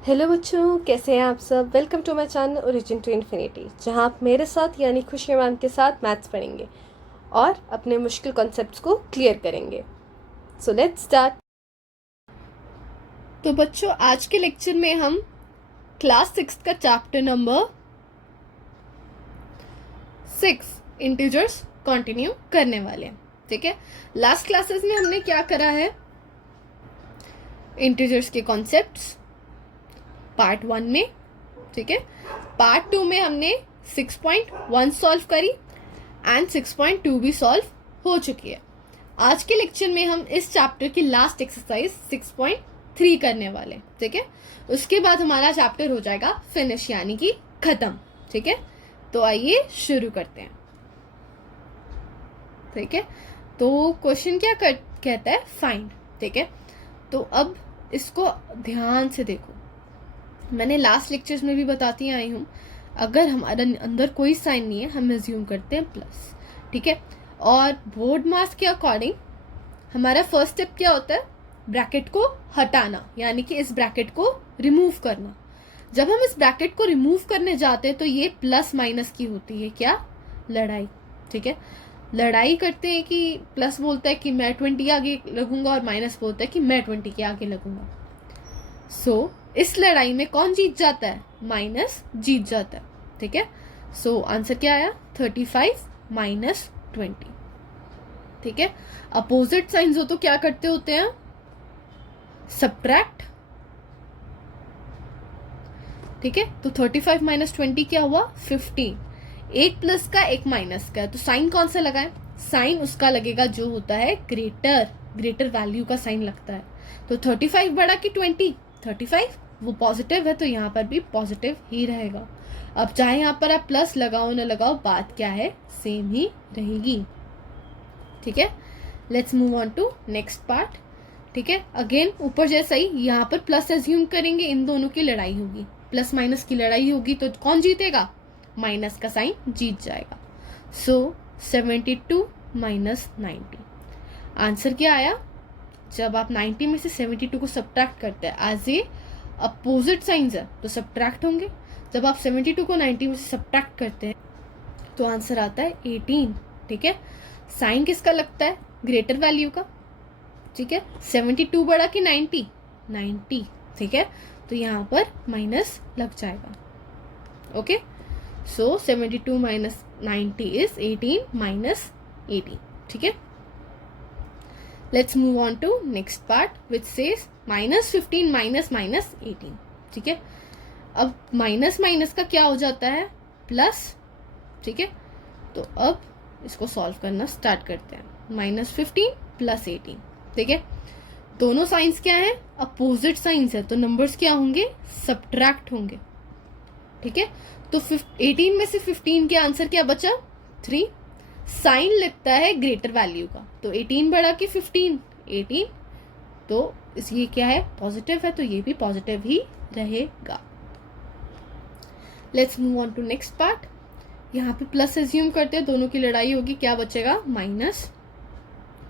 Hello बच्चों, कैसे हैं आप सब। Welcome to my channel origin to infinity, जहां आप मेरे साथ यानी खुशी मैम के साथ मैथ्स पढ़ेंगे और अपने मुश्किल कॉन्सेप्ट्स को क्लियर करेंगे। So let's start. तो बच्चों, आज के लेक्चर में हम क्लास 6 का चैप्टर नंबर 6 इंटीजर्स कंटिन्यू करने वाले हैं। ठीक है, लास्ट क्लासेस में हमने क्या करा है, इंटीजर्स के कॉन्सेप्ट्स पार्ट 1 में। ठीक है, पार्ट 2 में हमने 6.1 सॉल्व करी एंड 6.2 भी सॉल्व हो चुकी है। आज के लेक्चर में हम इस चैप्टर की लास्ट एक्सरसाइज 6.3 करने वाले। ठीक है, उसके बाद हमारा चैप्टर हो जाएगा फिनिश, यानी कि खत्म। ठीक है, तो आइए शुरू करते हैं। ठीक है, तो क्वेश्चन क्या कहता है, फाइंड। ठीक है, तो अब इसको ध्यान से देखो। मैंने लास्ट लेक्चर्स में भी बताती आई हूँ, अगर हमारे अंदर कोई साइन नहीं है हम एज्यूम करते हैं प्लस। ठीक है, और बोर्ड मास के अकॉर्डिंग हमारा फर्स्ट स्टेप क्या होता है, ब्रैकेट को हटाना, यानी कि इस ब्रैकेट को रिमूव करना। जब हम इस ब्रैकेट को रिमूव करने जाते हैं तो ये प्लस माइनस की होती है क्या, लड़ाई। ठीक है, लड़ाई करते हैं कि प्लस बोलता है कि मैं 20 आगे लगूंगा और माइनस बोलता है कि मैं 20 के आगे लगूंगा। सो इस लड़ाई में कौन जीत जाता है, माइनस जीत जाता है। ठीक है, सो आंसर क्या आया, 35 माइनस 20। ठीक है, अपोजिट साइंस हो तो क्या करते होते हैं, सब्ट्रैक्ट। ठीक है, तो 35 माइनस 20 क्या हुआ, 15। एक प्लस का एक माइनस का, तो साइन कौन सा लगाए, साइन उसका लगेगा जो होता है ग्रेटर वैल्यू का साइन लगता है। तो 35 बड़ा कि 20, 35 वो पॉजिटिव है तो यहाँ पर भी पॉजिटिव ही रहेगा। अब चाहे यहाँ पर आप प्लस लगाओ ना लगाओ, बात क्या है, सेम ही रहेगी। ठीक है, let's move on to next part. ठीक है, अगेन ऊपर जैसा ही यहाँ पर प्लस एज्यूम करेंगे, इन दोनों की लड़ाई होगी, प्लस माइनस की लड़ाई होगी, तो कौन जीतेगा, माइनस का साइन जीत जाएगा। सो 72 माइनस 90, आंसर क्या आया, जब आप 90 में से 72 को सब्ट्रैक्ट करते हैं, एज ए अपोजिट साइंस है तो सब्ट्रैक्ट होंगे। जब आप 72 को 90 में से सब्ट्रैक्ट करते हैं तो आंसर आता है 18। ठीक है, साइन किसका लगता है, ग्रेटर वैल्यू का। ठीक है, 72 बड़ा कि 90, 90। ठीक है, तो यहाँ पर माइनस लग जाएगा। Okay, so 72 minus 90 is 18 minus 18। ठीक है, let's move on to next part which says minus 15 minus minus 18। ठीक है, अब माइनस माइनस का क्या हो जाता है, प्लस। ठीक है, तो अब इसको सॉल्व करना स्टार्ट करते हैं, माइनस 15 प्लस 18। ठीक है, दोनों साइंस क्या है, अपोजिट साइंस है, तो नंबर्स क्या होंगे, सब्ट्रैक्ट होंगे। ठीक है, तो 18 में से 15 के आंसर क्या बचा, 3। साइन लगता है ग्रेटर वैल्यू का, तो 18 बड़ा कि 15, 18, तो ये क्या है, पॉजिटिव है, तो ये भी पॉजिटिव ही रहेगा। Let's move on to next part. यहाँ पे प्लस एज्यूम करते हैं, दोनों की लड़ाई होगी, क्या बचेगा, माइनस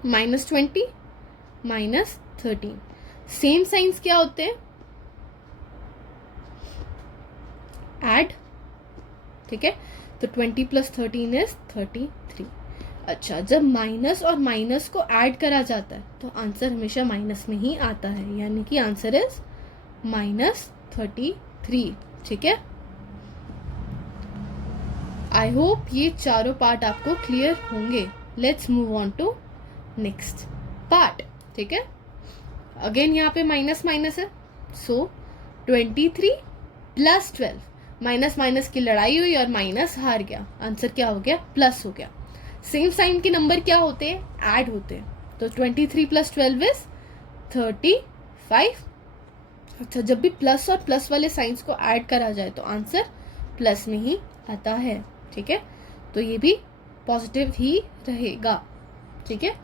20 माइनस 13। सेम साइंस क्या होते हैं, ऐड। ठीक है, तो 20 प्लस 13 इज 33। अच्छा, जब माइनस और माइनस को ऐड करा जाता है तो आंसर हमेशा माइनस में ही आता है, यानी कि आंसर इज माइनस 33। ठीक है, आई होप ये चारों पार्ट आपको क्लियर होंगे। Let's move on to next part. ठीक है, अगेन यहाँ पे माइनस माइनस है, सो 23 प्लस 12, माइनस माइनस की लड़ाई हुई और माइनस हार गया, आंसर क्या हो गया, प्लस हो गया। सेम साइन के नंबर क्या होते हैं, ऐड होते हैं, तो 23 प्लस 12 इज 35। अच्छा, जब भी प्लस और प्लस वाले साइंस को ऐड करा जाए तो आंसर प्लस में ही आता है। ठीक है, तो ये भी पॉजिटिव ही रहेगा। ठीक है,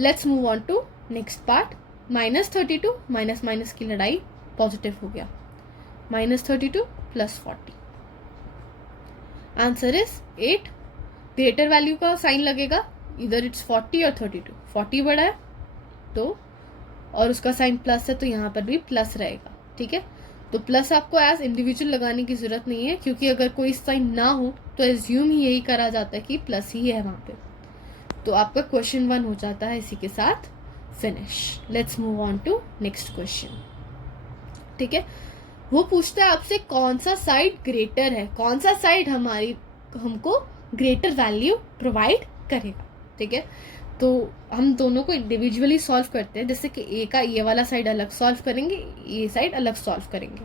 let's move on to next part. Minus 32 minus minus की लड़ाई, पॉजिटिव हो गया, minus 32 plus 40, answer is 8। Greater value का साइन लगेगा, इधर इट्स 40 और 32, 40 बड़ा है तो, और उसका साइन प्लस है तो यहाँ पर भी प्लस रहेगा। ठीक है, तो प्लस आपको एज इंडिविजुअल लगाने की जरूरत नहीं है, क्योंकि अगर कोई साइन ना हो तो एज्यूम ही यही करा जाता है कि प्लस ही है वहां पे। तो आपका क्वेश्चन 1 हो जाता है इसी के साथ finish. Let's move on to next question. ठीक है, वो पूछता है आपसे कौन सा साइड ग्रेटर है, कौन सा साइड हमको ग्रेटर वैल्यू प्रोवाइड करेगा। ठीक है, तो हम दोनों को इंडिविजुअली सॉल्व करते हैं, जैसे कि ए का ये वाला साइड अलग सॉल्व करेंगे, ये साइड अलग सॉल्व करेंगे,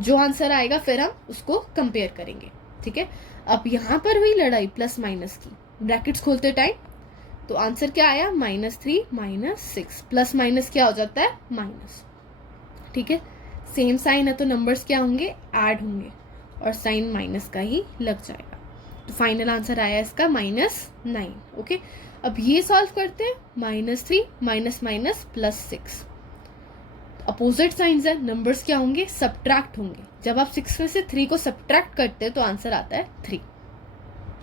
जो आंसर आएगा फिर हम उसको कंपेयर करेंगे। ठीक है, अब यहाँ पर हुई लड़ाई प्लस माइनस की, ब्रैकेट्स खोलते टाइम, तो आंसर क्या आया -3 -6, प्लस माइनस क्या हो जाता है माइनस। ठीक है, सेम साइन है तो नंबर्स क्या होंगे, ऐड होंगे, और साइन माइनस का ही लग जाएगा। तो फाइनल आंसर आया इसका -9। ओके, अब ये सॉल्व करते हैं, -3 माइनस माइनस +6, अपोजिट साइंस है, नंबर्स क्या होंगे, सब्ट्रैक्ट होंगे। जब आप 6 में से 3 को सब्ट्रैक्ट करते हैं तो आंसर आता है 3।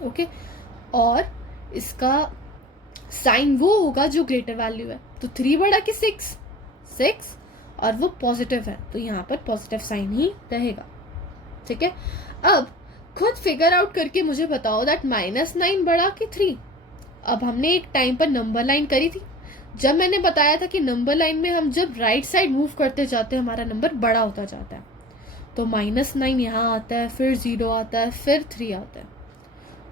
ओके, और इसका साइन वो होगा जो ग्रेटर वैल्यू है, तो 3 बड़ा कि 6, और वो पॉजिटिव है तो यहाँ पर पॉजिटिव साइन ही रहेगा। ठीक है, अब खुद फिगर आउट करके मुझे बताओ दैट -9 बड़ा कि 3। अब हमने एक टाइम पर नंबर लाइन करी थी, जब मैंने बताया था कि नंबर लाइन में हम जब राइट साइड मूव करते जाते हैं हमारा नंबर बड़ा होता जाता है, तो -9 यहाँ आता है, फिर 0 आता है, फिर 3 आता है,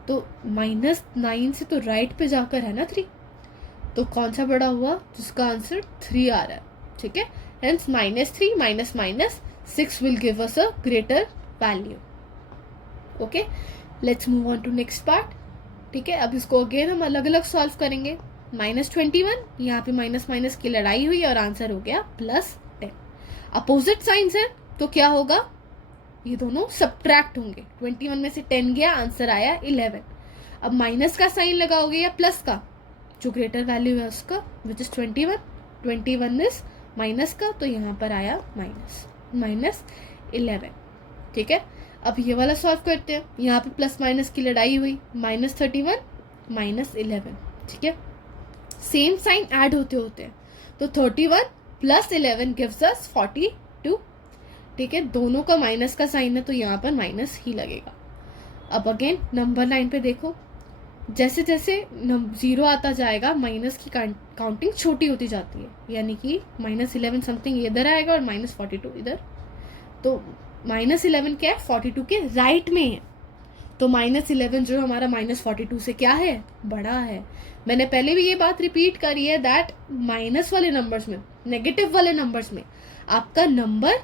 तो -9 से तो राइट पे जाकर है ना 3, तो कौन सा बड़ा हुआ, जिसका आंसर 3 आ रहा है। ठीक है, hence -3 minus -6 will give us a greater value. Okay, let's move on to next part. ठीक है, अब इसको अगेन हम अलग अलग सॉल्व करेंगे। -21, यहाँ पे माइनस माइनस की लड़ाई हुई और आंसर हो गया +10। अपोजिट साइंस है तो क्या होगा, ये दोनों सब्ट्रैक्ट होंगे, 21 में से 10 गया, आंसर आया 11। अब माइनस का साइन लगाओगे या प्लस का, जो ग्रेटर वैल्यू है उसका, विच इज 21 इज माइनस का, तो यहाँ पर आया -11। ठीक है, अब ये वाला सॉल्व करते हैं, यहाँ पे प्लस माइनस की लड़ाई हुई, -31 -11। ठीक है, सेम साइन ऐड होते होते हैं, तो 31 + 11 गिव्स अस 42। ठीक है, दोनों का माइनस का साइन है तो यहाँ पर माइनस ही लगेगा। अब अगेन नंबर लाइन पे देखो, जैसे जैसे 0 आता जाएगा माइनस की काउंटिंग छोटी होती जाती है, यानी कि -11 समथिंग इधर आएगा और -42 इधर, तो -11 क्या है, 42 के राइट में है, तो -11 जो हमारा -42 से क्या है, बड़ा है। मैंने पहले भी ये बात रिपीट करी है दैट माइनस वाले नंबर्स में, नेगेटिव वाले नंबर्स में आपका नंबर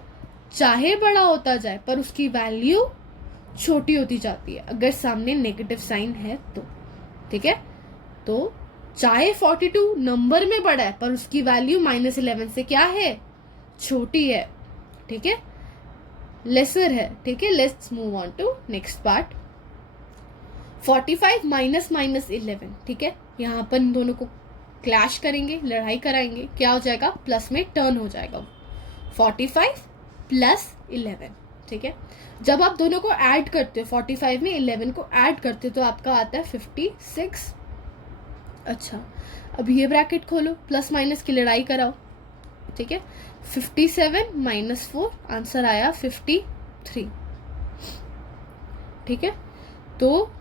चाहे बड़ा होता जाए पर उसकी वैल्यू छोटी होती जाती है अगर सामने नेगेटिव साइन है तो। ठीक है, तो चाहे 42 नंबर में बड़ा है पर उसकी वैल्यू -11 से क्या है, छोटी है। ठीक है, लेसर है। ठीक है, let's move on to next part. 45 -11। ठीक है, यहाँ पर इन दोनों को क्लैश करेंगे, लड़ाई कराएंगे, क्या हो जाएगा, प्लस में टर्न हो जाएगा, 45 + 11। ठीक है, जब आप दोनों को ऐड करते हो, 45 में 11 को ऐड करते हो तो आपका आता है 56। अच्छा, अब ये ब्रैकेट खोलो, प्लस माइनस की लड़ाई कराओ। ठीक है, 57 - 4, आंसर आया 53। ठीक है, तो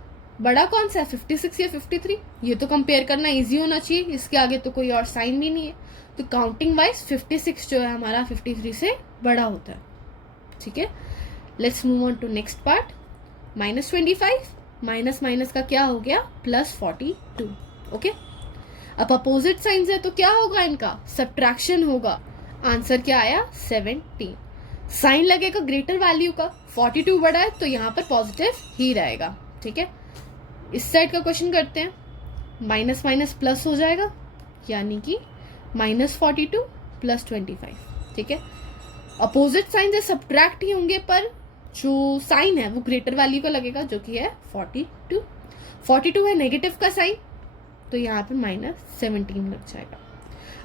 बड़ा कौन सा है, 56 या 53, ये तो कंपेयर करना इजी होना चाहिए, इसके आगे तो कोई और साइन भी नहीं है, तो काउंटिंग वाइज 56 जो है हमारा 53 से बड़ा होता है। ठीक है, let's move on to next part. -25 minus minus का क्या हो गया, +42। ओके, अब अपोजिट साइंस है तो क्या होगा, इनका सब्ट्रैक्शन होगा, आंसर क्या आया 17। साइन लगेगा ग्रेटर वैल्यू का, 42 बड़ा है तो यहाँ पर पॉजिटिव ही रहेगा। ठीक है, इस साइड का क्वेश्चन करते हैं, माइनस माइनस प्लस हो जाएगा, यानी कि -42 + 25। ठीक है, अपोजिट साइन से सब्ट्रैक्ट ही होंगे पर जो साइन है वो ग्रेटर वैल्यू का लगेगा, जो कि है 42। 42 है नेगेटिव का साइन, तो यहाँ पे -17 लग जाएगा।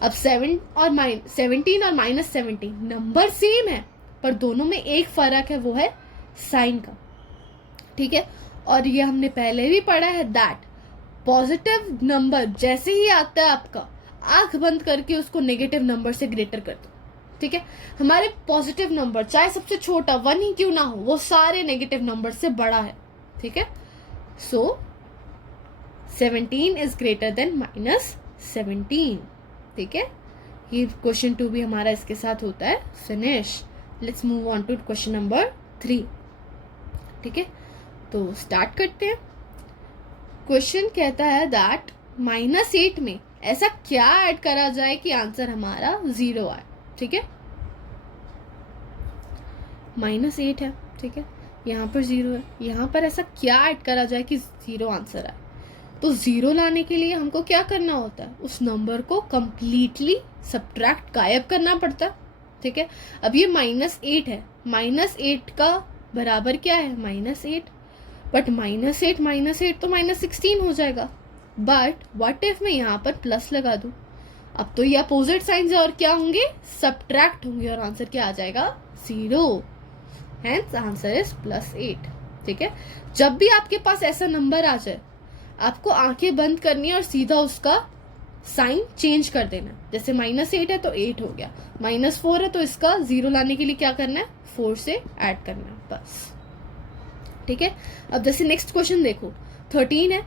अब 17 और -17 नंबर सेम है पर दोनों में एक फर्क है, वो है साइन का। ठीक है, और ये हमने पहले भी पढ़ा है दैट पॉजिटिव नंबर जैसे ही आता है आपका, आंख बंद करके उसको नेगेटिव नंबर से ग्रेटर कर दो, ठीक है। हमारे पॉजिटिव नंबर चाहे सबसे छोटा 1 ही क्यों ना हो, वो सारे नेगेटिव नंबर से बड़ा है, ठीक है। सो 17 इज ग्रेटर देन -17, ठीक है। ये क्वेश्चन 2 भी हमारा इसके साथ होता है finish. Let's move on to question number 3, ठीक है। तो स्टार्ट करते हैं। क्वेश्चन कहता है दैट -8 में ऐसा क्या ऐड करा जाए कि आंसर हमारा 0 आए, ठीक है। -8 है, ठीक है, यहाँ पर 0 है, यहाँ पर ऐसा क्या ऐड करा जाए कि 0 आंसर आए। तो 0 लाने के लिए हमको क्या करना होता है, उस नंबर को कंप्लीटली सब्ट्रैक्ट गायब करना पड़ता है, ठीक है। अब ये -8 है, -8 का बराबर क्या है -8, बट -8 तो -16 हो जाएगा। बट व्हाट इफ मैं यहाँ पर प्लस लगा दूं, अब तो ये अपोजिट साइंस और क्या होंगे, सब्ट्रैक्ट होंगे, और आंसर क्या आ जाएगा 0। हेंस आंसर इज +8, ठीक है। जब भी आपके पास ऐसा नंबर आ जाए, आपको आंखें बंद करनी है और सीधा उसका साइन चेंज कर देना है। जैसे -8 है तो 8 हो गया, -4 है तो इसका 0 लाने के लिए क्या करना है, 4 से ऐड करना है, बस, ठीक है। अब जैसे नेक्स्ट क्वेश्चन देखो, 13 है,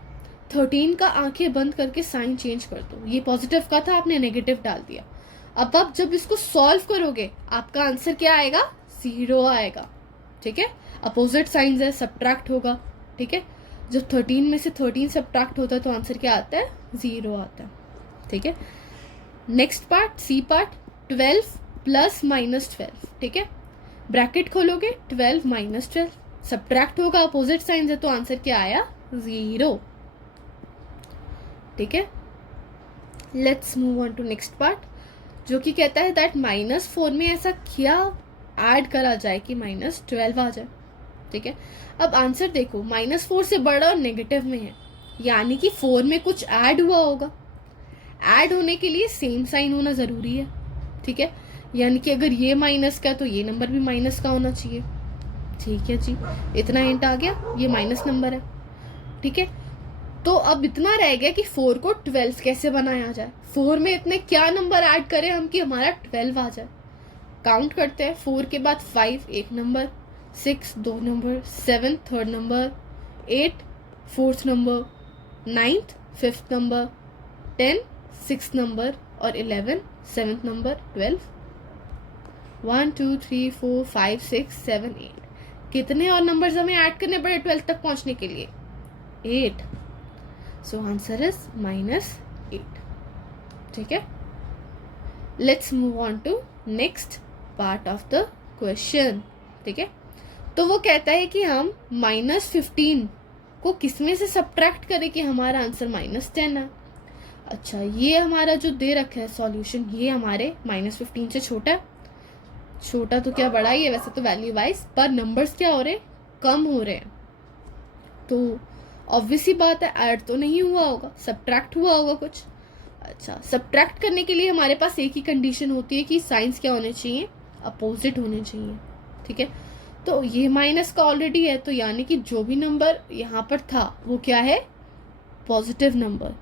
13 का आंखें बंद करके साइन चेंज कर दो। ये पॉजिटिव का था, आपने नेगेटिव डाल दिया। अब आप जब इसको सॉल्व करोगे, आपका आंसर क्या आएगा, 0 आएगा, ठीक है। अपोजिट साइंस है, सब्ट्रैक्ट होगा, ठीक है। जब 13 में से 13 सब्ट्रैक्ट होता है तो आंसर क्या आता है, 0 आता है, ठीक है। नेक्स्ट पार्ट, सी पार्ट, 12 + -12, ठीक है। ब्रैकेट खोलोगे, 12 - 12 सब्ट्रैक्ट होगा, अपोजिट साइंस है तो आंसर क्या आया, 0, ठीक है। Let's move on to next part, जो कि कहता है दैट -4 में ऐसा क्या ऐड करा जाए कि -12 आ जाए, ठीक है। अब आंसर देखो, -4 से बड़ा और नेगेटिव में है, यानी कि 4 में कुछ ऐड हुआ होगा। ऐड होने के लिए सेम साइन होना जरूरी है, ठीक है। यानी कि अगर ये माइनस का तो ये नंबर भी माइनस का होना चाहिए, ठीक है जी। इतना हिंट आ गया, ये माइनस नंबर है, ठीक है। तो अब इतना रह गया कि 4 को 12 कैसे बनाया जाए। 4 में इतने क्या नंबर ऐड करें हम कि हमारा 12 आ जाए। काउंट करते हैं, 4 के बाद 5 एक number, 6 2 number, 7 third number, 8 fourth number, 9 fifth number, 10 six number, और 11 सेवन्थ नंबर, 12 1 2 3 4 5 6 7 8। कितने और नंबर्स हमें ऐड करने पड़े 12 तक पहुंचने के लिए, 8। सो आंसर इज -8, ठीक है। Let's move on to next part of the question, ठीक है। तो वो कहता है कि हम -15 को किसमें से सब्ट्रैक्ट करें कि हमारा आंसर -10 है। अच्छा, ये हमारा जो दे रखा है सॉल्यूशन, ये हमारे -15 से छोटा है। छोटा तो क्या बड़ा ही है वैसे तो वैल्यू वाइज, पर नंबर्स क्या हो रहे हैं, कम हो रहे हैं। तो ऑब्वियस ही बात है, ऐड तो नहीं हुआ होगा, सब्ट्रैक्ट हुआ होगा कुछ। अच्छा, सब्ट्रैक्ट करने के लिए हमारे पास एक ही कंडीशन होती है कि साइंस क्या होने चाहिए, अपोजिट होने चाहिए, ठीक है। तो ये माइनस का ऑलरेडी है, तो यानी कि जो भी नंबर यहाँ पर था वो क्या है, पॉजिटिव नंबर,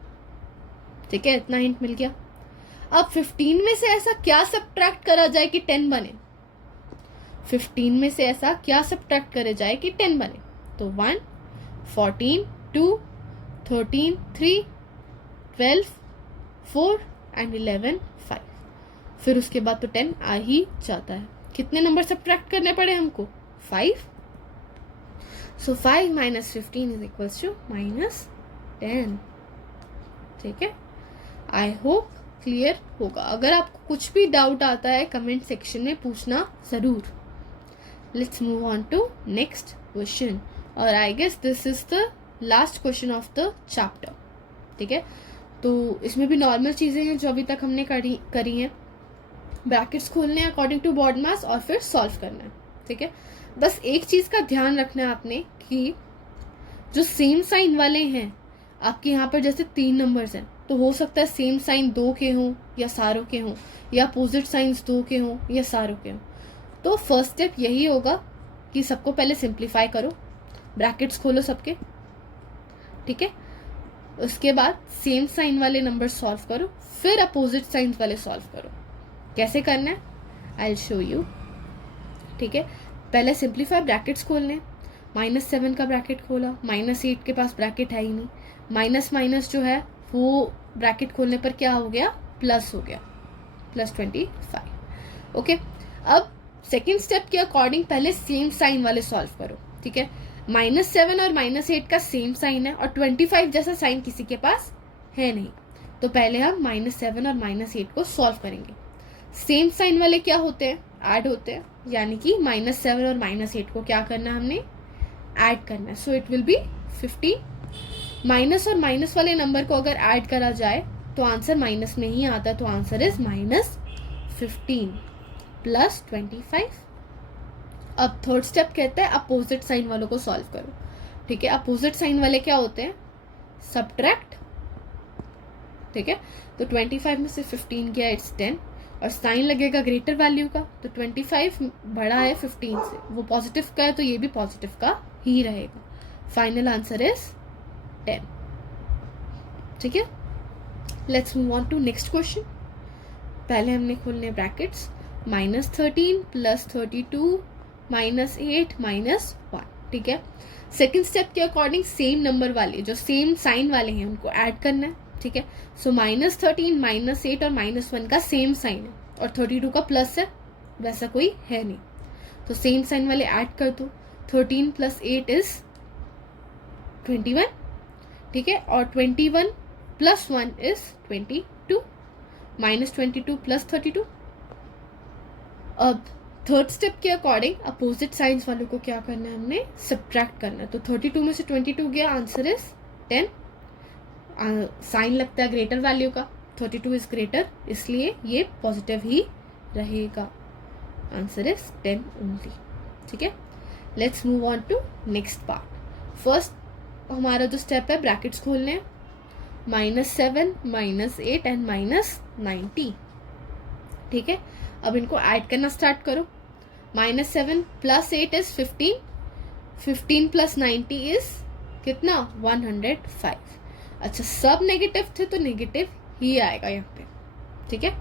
ठीक है। इतना हिंट मिल गया। अब 15 में से ऐसा क्या सब्ट्रैक्ट करा जाए कि 10 बने। 15 में से ऐसा क्या सब्ट्रैक्ट करा जाए कि 10 बने। तो 1 14 2 13 3 12 4 एंड 11 5। फिर उसके बाद तो 10 आ ही जाता है। कितने नंबर सब्ट्रैक्ट करने पड़े हमको, 5। सो 5 - 15 इज इक्वल्स टू -10, ठीक है। आई होप क्लियर होगा। अगर आपको कुछ भी डाउट आता है कमेंट सेक्शन में पूछना जरूर। Let's move on to next question, और I guess this is the last question of the chapter, ठीक है। तो इसमें भी नॉर्मल चीजें हैं जो अभी तक हमने करी हैं। ब्रैकेट्स खोलने हैं अकॉर्डिंग टू बॉड मास और फिर सॉल्व करना है, ठीक है। बस एक चीज का ध्यान रखना है आपने कि जो सेम साइन वाले हैं, आपके यहाँ पर जैसे 3 नंबर्स हैं, तो हो सकता है सेम साइन 2 के हों या सारों के हों, या अपोजिट साइंस 2 के हों या सारों के हों। तो फर्स्ट स्टेप यही होगा कि सबको पहले सिंप्लीफाई करो, ब्रैकेट्स खोलो सबके, ठीक है। उसके बाद सेम साइन वाले नंबर सॉल्व करो, फिर अपोजिट साइंस वाले सॉल्व करो। कैसे करना है, आई शो यू। ठीक है, पहले सिंप्लीफाई ब्रैकेट्स खोलने, -7 का ब्रैकेट खोला, -8 के पास ब्रैकेट है ही नहीं, माइनस माइनस जो है वो ब्रैकेट खोलने पर क्या हो गया, प्लस हो गया, +25। ओके, अब सेकेंड स्टेप के अकॉर्डिंग पहले सेम साइन वाले सॉल्व करो। ठीक है, -7 और -8 का सेम साइन है और 25 जैसा साइन किसी के पास है नहीं, तो पहले हम -7 और -8 को सॉल्व करेंगे। सेम साइन वाले क्या होते हैं, ऐड होते हैं, यानी कि -7 और -8 को क्या करना है, हमने ऐड करना है। So it will be 15। Minus और माइनस वाले नंबर को अगर ऐड करा जाए तो आंसर माइनस में ही आता है, तो आंसर इज -15 + 25। अब थर्ड स्टेप कहता है अपोजिट साइन वालों को सॉल्व करो। ठीक है, अपोजिट साइन वाले क्या होते हैं, सब्ट्रैक्ट। ठीक है, तो 25 में से 15 गया, इट्स 10, और साइन लगेगा ग्रेटर वैल्यू का, तो 25 बड़ा है 15 से, वो पॉजिटिव का है तो ये भी पॉजिटिव का ही रहेगा। Final answer is 10। ठीक है, let's move on to next question. पहले हमने खोलने ब्रैकेट्स, -13 + 32 -8 -1। ठीक है, सेकेंड स्टेप के अकॉर्डिंग सेम नंबर वाले जो सेम साइन वाले हैं उनको ऐड करना है। ठीक है, सो -13 -8 और -1 का सेम साइन है और 32 का प्लस है, वैसा कोई है नहीं, तो सेम साइन वाले ऐड कर दो। 13 + 8 इज 21। ठीक है, और 21 + 1 इज 22, -22 + 32। अब थर्ड स्टेप के अकॉर्डिंग अपोजिट साइंस वालों को क्या करना है, हमने सब्ट्रैक्ट करना है, तो 32 में से 22 गया, आंसर इज 10। साइन लगता है ग्रेटर वैल्यू का, 32 इज ग्रेटर, इसलिए ये पॉजिटिव ही रहेगा, आंसर इज 10 ओनली। ठीक है, let's move on to next part. First हमारा जो स्टेप है ब्रैकेट्स खोलने हैं, -7 -8 एंड -90। ठीक है, अब इनको ऐड करना स्टार्ट करो। -7 + 8 इज 15, 15 + 90 इज कितना, 105। अच्छा, सब नेगेटिव थे तो नेगेटिव ही आएगा यहाँ पे। ठीक है,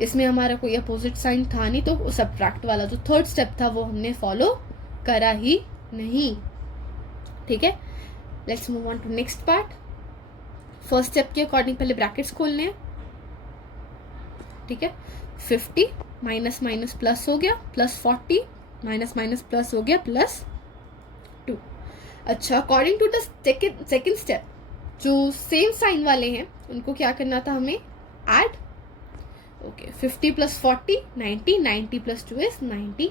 इसमें हमारा कोई अपोजिट साइन था नहीं, तो सब्ट्रैक्ट वाला जो थर्ड स्टेप था वो हमने फॉलो करा ही नहीं। ठीक है, let's move on to next part. First step के अकॉर्डिंग पहले ब्रैकेट्स खोलने हैं। ठीक है, 50 माइनस माइनस प्लस हो गया, +40 माइनस माइनस प्लस हो गया, +2। अच्छा, according to the second step जो सेम साइन वाले हैं उनको क्या करना था, हमें ऐड। Okay, 50 + 40 90, 90 + 2 is 92।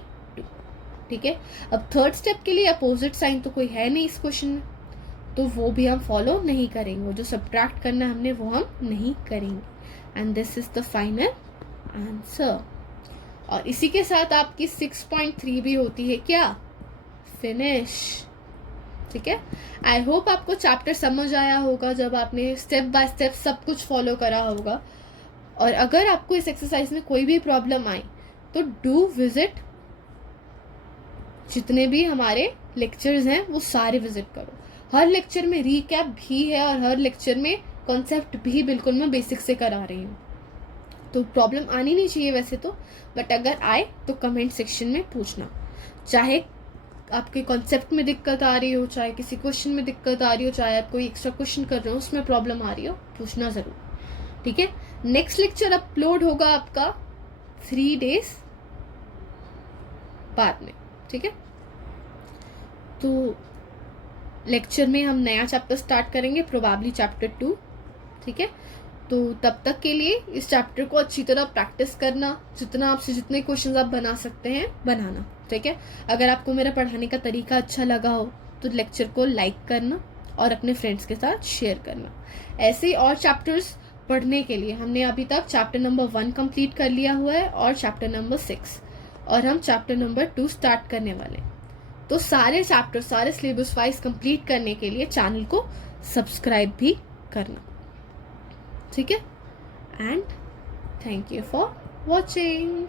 ठीक है, अब थर्ड स्टेप के लिए अपोजिट साइन तो कोई है नहीं इस क्वेश्चन में, तो वो भी हम फॉलो नहीं करेंगे, वो जो सब्ट्रैक्ट करना हमने वो हम नहीं करेंगे। And this is the final answer. और इसी के साथ आपकी 6.3 भी होती है क्या, फिनिश। ठीक है, आई होप आपको चैप्टर समझ आया होगा जब आपने स्टेप बाय स्टेप सब कुछ फॉलो करा होगा। और अगर आपको इस एक्सरसाइज में कोई भी प्रॉब्लम आई तो डू विजिट, जितने भी हमारे लेक्चर्स हैं वो सारे विजिट करो। हर लेक्चर में रीकैप भी है और हर लेक्चर में कॉन्सेप्ट भी बिल्कुल मैं बेसिक से करा रही हूँ, तो प्रॉब्लम आनी नहीं चाहिए वैसे तो, बट अगर आए तो कमेंट सेक्शन में पूछना। चाहे आपके कॉन्सेप्ट में दिक्कत आ रही हो, चाहे किसी क्वेश्चन में दिक्कत आ रही हो, चाहे आप कोई एक्स्ट्रा क्वेश्चन कर रहे हो उसमें प्रॉब्लम आ रही हो, पूछना जरूर। ठीक है, नेक्स्ट लेक्चर अपलोड होगा आपका 3 डेज बाद में। ठीक है, तो लेक्चर में हम नया चैप्टर स्टार्ट करेंगे, प्रोबेबली चैप्टर 2। ठीक है, तो तब तक के लिए इस चैप्टर को अच्छी तरह प्रैक्टिस करना, जितना आपसे जितने क्वेश्चंस आप बना सकते हैं बनाना। ठीक है, अगर आपको मेरा पढ़ाने का तरीका अच्छा लगा हो तो लेक्चर को लाइक करना और अपने फ्रेंड्स के साथ शेयर करना। ऐसे ही और चैप्टर्स पढ़ने के लिए हमने अभी तक चैप्टर नंबर 1 कंप्लीट कर लिया हुआ है और चैप्टर नंबर 6, और हम चैप्टर नंबर 2 स्टार्ट करने वाले हैं। तो सारे चैप्टर सारे सिलेबस वाइज कंप्लीट करने के लिए चैनल को सब्सक्राइब भी करना। ठीक है, and thank you for watching.